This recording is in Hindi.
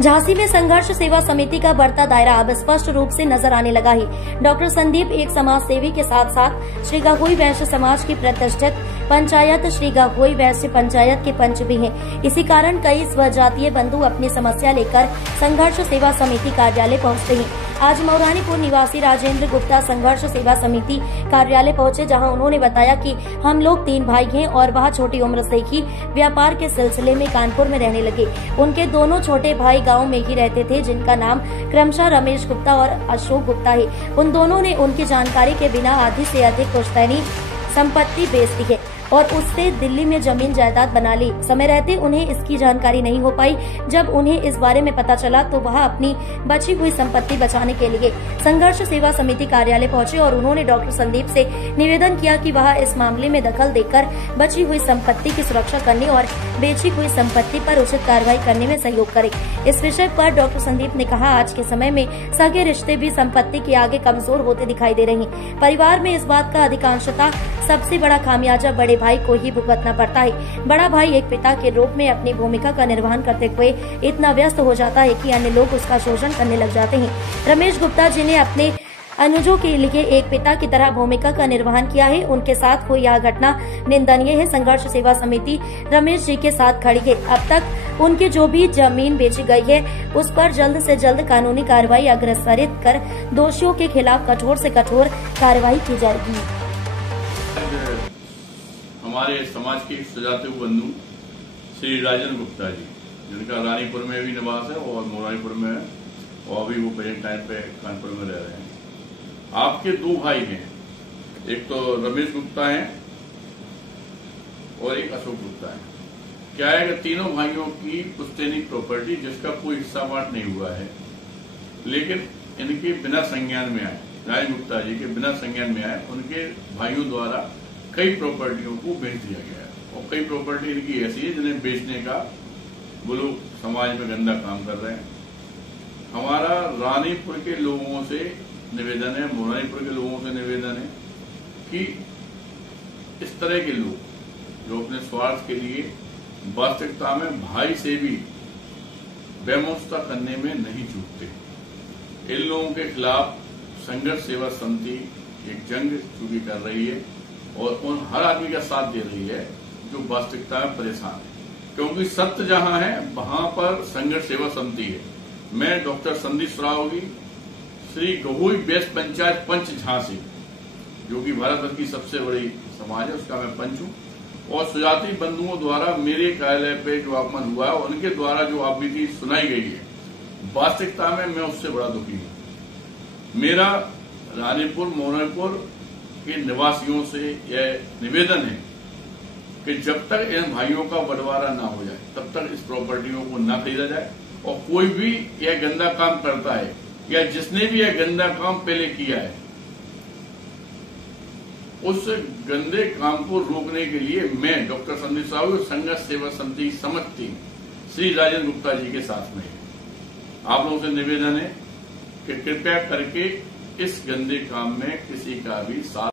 झांसी में संघर्ष सेवा समिति का बढ़ता दायरा अब स्पष्ट रूप से नजर आने लगा है। डॉक्टर संदीप एक समाज सेवी के साथ साथ श्री गहोई वैश्य समाज की प्रतिष्ठित पंचायत श्री गहोई वैश्य पंचायत के पंच भी हैं। इसी कारण कई स्वजातीय बंधु अपनी समस्या लेकर संघर्ष सेवा समिति कार्यालय पहुंचते हैं। आज मौरानीपुर निवासी राजेंद्र गुप्ता संघर्ष सेवा समिति कार्यालय पहुंचे, जहां उन्होंने बताया कि हम लोग 3 भाई हैं और वह छोटी उम्र से ही व्यापार के सिलसिले में कानपुर में रहने लगे। उनके दोनों छोटे भाई गांव में ही रहते थे, जिनका नाम क्रमशः रमेश गुप्ता और अशोक गुप्ता है। उन दोनों ने उनकी जानकारी के बिना आधी से अधिक पुश्तैनी संपत्ति बेच दी है और उससे दिल्ली में जमीन जायदाद बना ली। समय रहते उन्हें इसकी जानकारी नहीं हो पाई। जब उन्हें इस बारे में पता चला तो वह अपनी बची हुई संपत्ति बचाने के लिए संघर्ष सेवा समिति कार्यालय पहुंचे और उन्होंने डॉक्टर संदीप से निवेदन किया कि वह इस मामले में दखल देकर बची हुई संपत्ति की सुरक्षा करने और बेची हुई संपत्ति पर उचित कार्रवाई करने में सहयोग करे। इस विषय पर डॉक्टर संदीप ने कहा, आज के समय में सगे रिश्ते भी संपत्ति के आगे कमजोर होते दिखाई दे रहे हैं। परिवार में इस बात का अधिकांशतः सबसे बड़ा खामियाजा बड़े भाई को ही भुगतना पड़ता है। बड़ा भाई एक पिता के रूप में अपनी भूमिका का निर्वहन करते हुए इतना व्यस्त हो जाता है कि अन्य लोग उसका शोषण करने लग जाते हैं। रमेश गुप्ता जी ने अपने अनुजों के लिए एक पिता की तरह भूमिका का निर्वहन किया है। उनके साथ हुई यह घटना निंदनीय है। संघर्ष सेवा समिति रमेश जी के साथ खड़ी है। अब तक उनकी जो भी जमीन बेची गई है उस पर जल्द से जल्द कानूनी कार्रवाई अग्रसरित कर दोषियों के खिलाफ कठोर से कठोर कार्रवाई की जाएगी। हमारे समाज के स्वजातीय बंधु श्री राजेंद्र गुप्ता जी, जिनका रानीपुर में भी निवास है और मोरानीपुर में है, और अभी वो प्रेजेंट टाइम पे कानपुर में रह रहे हैं। आपके 2 भाई हैं, एक तो रमेश गुप्ता है और एक अशोक गुप्ता है। क्या है कि तीनों भाइयों की पुश्तैनी प्रॉपर्टी जिसका कोई हिस्सा बांट नहीं हुआ है, लेकिन इनके बिना संज्ञान में आए, राजेंद्र गुप्ता जी के बिना संज्ञान में आए, उनके भाइयों द्वारा कई प्रॉपर्टियों को बेच दिया गया है। और कई प्रॉपर्टी इनकी ऐसी है जिन्हें बेचने का वो लोग समाज में गंदा काम कर रहे हैं। हमारा रानीपुर के लोगों से निवेदन है, मोरानीपुर के लोगों से निवेदन है कि इस तरह के लोग जो अपने स्वार्थ के लिए वास्तविकता में भाई से भी बेमौसता करने में नहीं चूकते, इन लोगों के खिलाफ संघर्ष सेवा समिति एक जंग चूकी कर रही है और उन हर आदमी का साथ दे रही है जो वास्तविकता में परेशान है। क्योंकि सत्य जहां है वहां पर संघर्ष सेवा समिति है। मैं डॉक्टर संदीप सरावगी, श्री गहोई वैश्य पंचायत पंच झांसी, जो कि भारत भर की सबसे बड़ी समाज है, उसका मैं पंच हूं। और सुजातीय बंधुओं द्वारा मेरे कार्यालय पे जो अपमान हुआ है, उनके द्वारा जो आपबीती सुनाई गई है, वास्तविकता में मैं उससे बड़ा दुखी हूं। मेरा रानीपुर मोरानीपुर के निवासियों से यह निवेदन है कि जब तक इन भाइयों का बंटवारा ना हो जाए तब तक इस प्रॉपर्टियों को ना खरीदा जाए। और कोई भी यह गंदा काम करता है या जिसने भी यह गंदा काम पहले किया है, उस गंदे काम को रोकने के लिए मैं डॉक्टर संदीप साहू संघर्ष सेवा समिति समझती श्री राजेंद्र गुप्ता जी के साथ में आप लोगों से निवेदन है कि कृपया करके इस गंदे काम में किसी का भी साथ